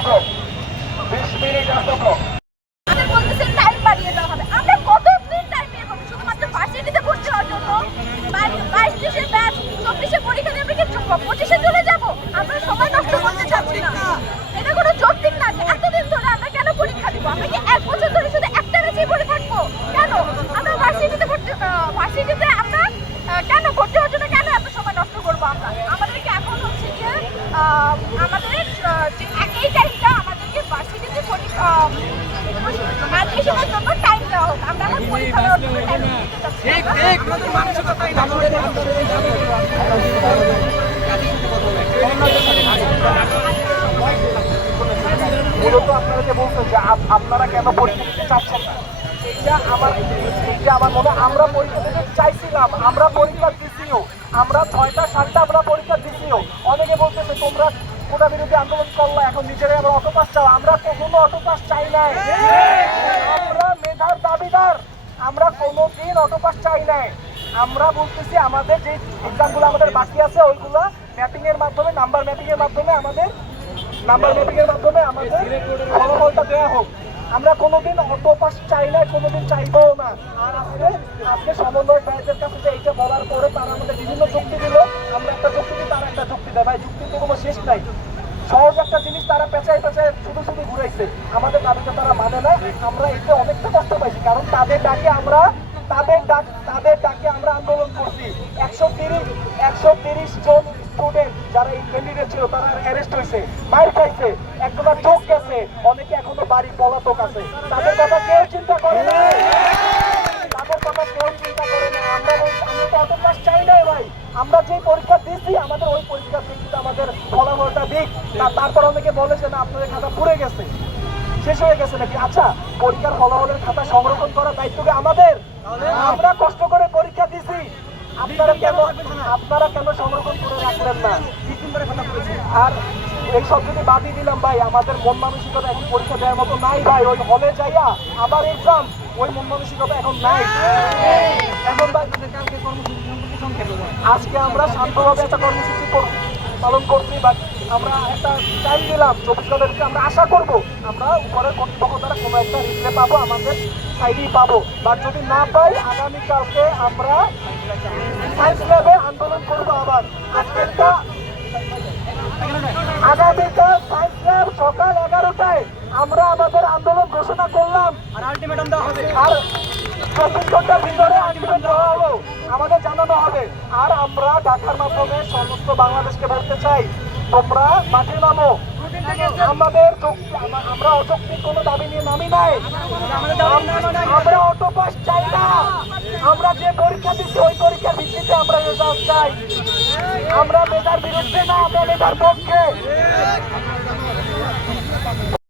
আসতো, 20 মিনিট আসতো। আমাদের বলতেছে টাইম বাড়িয়ে দেওয়া হবে। আমরা কতদিন টাইম নিয়ে করব শুধুমাত্র ভার্সিটিতে ভর্তি হওয়ার জন্য? 22-23 ব্যাচ, 24 পরীক্ষা দিয়ে আমরা কি 25 চলে যাব? আমরা সময় নষ্ট করতে চাচ্ছি না। এটা কোনো যৌক্তিক না যে এতদিন ধরে আমরা কেন পরীক্ষা দিব? আমরা কি 1 বছর ধরে শুধু একটা ব্যাচেই পড়ে থাকবো? কেন আমরা ভার্সিটিতে আমরা কেন ভর্তি হওয়ার জন্য কেন এত সময় নষ্ট করবো? আমাদেরকে এখন হচ্ছে গিয়ে আমাদের যে একই টাইমটা আমাদেরকে ভার্সিটিতে অ্যাডমিশনের জন্য টাইম দেওয়া হোক। আমরা এখন পরীক্ষা দেওয়ার জন্য টাইম দিতে চাচ্ছি। মূলত আপনারা যে বলছেন যে আপনারা কেন পরীক্ষা দিতে চাচ্ছেন না, এইটা আমার মনে আমরা পরীক্ষা দিতে চাইছিলাম, আমরা পরীক্ষা দিছিও, আমরা 6টা 7টা আমরা পরীক্ষা দিছিও। অনেকে বলতেছে তোমরা কোটা বিরোধী আন্দোলন করলা, এখন নিজেরাই আমরা অটোপাস চাও। আমরা কখনো অটোপাস চাই নাই, আমরা মেধার দাবিদার, আমরা কোনোদিন অটোপাস চাই নাই। আমরা বলতেছি আমাদের যে এক্সামগুলো আমাদের বাকি আছে ওইগুলো ম্যাপিং এর মাধ্যমে, নাম্বার ম্যাপিং এর মাধ্যমে আমাদের ফলাফলটা দেওয়া হোক। আমরা কোনোদিন অটোপাস চাই না, কোনোদিন চাইবও না। আর আজকে সমন্বয় ভাইদের কাছে যে এইটা বলার পরে তারা আমাদের বিভিন্ন যুক্তি দিল, আমরা একটা যুক্তি দিই, তারা একটা যুক্তি দেয়। ভাই যুক্তির তো কোনো শেষ নাই। সহজ একটা জিনিস তারা পেঁচায় শুধু ঘুরাইছে, আমাদের দাবিটা তারা মানে না। আমরা এতে অনেকটা কষ্ট পাইছি, কারণ তাদের ডাকে আমরা আন্দোলন করছি। 130 জন স্টুডেন্ট যারা এই ক্যান্ডিডেট ছিল তারা অ্যারেস্ট হয়েছে, মাইর খাইছে, একজনের চোখ গেছে, অনেকে এখনো বাড়ি পলাতক আছে। তাদের কথা কেউ চিন্তা করে না, আমরা তো অত ক্লাস চাই নাই ভাই। আমরা যে পরীক্ষা দিচ্ছি আমাদের ওই পরীক্ষা কিন্তু আমাদের ফলাফলটা দিক। তারপর অনেকে বলে যে না আপনাদের খাতা পুড়ে গেছে, শেষ হয়ে গেছে নাকি। আচ্ছা, পরীক্ষার ফলাফলের খাতা সংরক্ষণ করার দায়িত্ব কি আমাদের? আমরা কষ্ট করে পরীক্ষা দিছি, আপনারা কেন সংরক্ষণ করে রাখলেন না? আর এই সব যদি বাদই দিলাম ভাই, আমাদের মন মানসিকতা এখন পরীক্ষা দেওয়ার মতো নাই ভাই। ওই হলে যাইয়া আবার এক্সাম, ওই মন মানসিকতা এখন নাই। এখন ভাই আজকে আমরা শান্তভাবে একটা কর্মসূচি পালন করছি, বা আমরা একটা টাইম দিলাম 24 ঘন্টার। আমরা আশা করবো আমরা উপরের কর্তৃপক্ষ দ্বারা কোনো একটা রিপ্লাই পাবো, আমাদের সাইডেই পাবো। বা যদি না পাই আগামীকালকে আমরা সায়েন্স ল্যাবে আন্দোলন করবো আবার। আগামীকাল সায়েন্স ল্যাব সকাল 11টায় আমরা আমাদের আন্দোলন ঘোষণা করলাম, আর আলটিমেটাম দেওয়া হবে। আর 24 ঘন্টার ভিতরে আলটিমেটাম দেওয়া হলো, আমাদের জানানো হবে। আর আমরা ঢাকার মাধ্যমে সমস্ত বাংলাদেশকে বলতে চাই, তোমরা মাঠে নামো। আমরা অযৌক্তিক কোনো দাবি নিয়ে নামি নাই, আমরা অটোপাস চাই না। আমরা যে পরীক্ষা দিচ্ছি ওই পরীক্ষার ভিত্তিতে আমরা রেজাল্ট চাই। আমরা মেধার বিরুদ্ধে না, আমরা মেধার পক্ষে।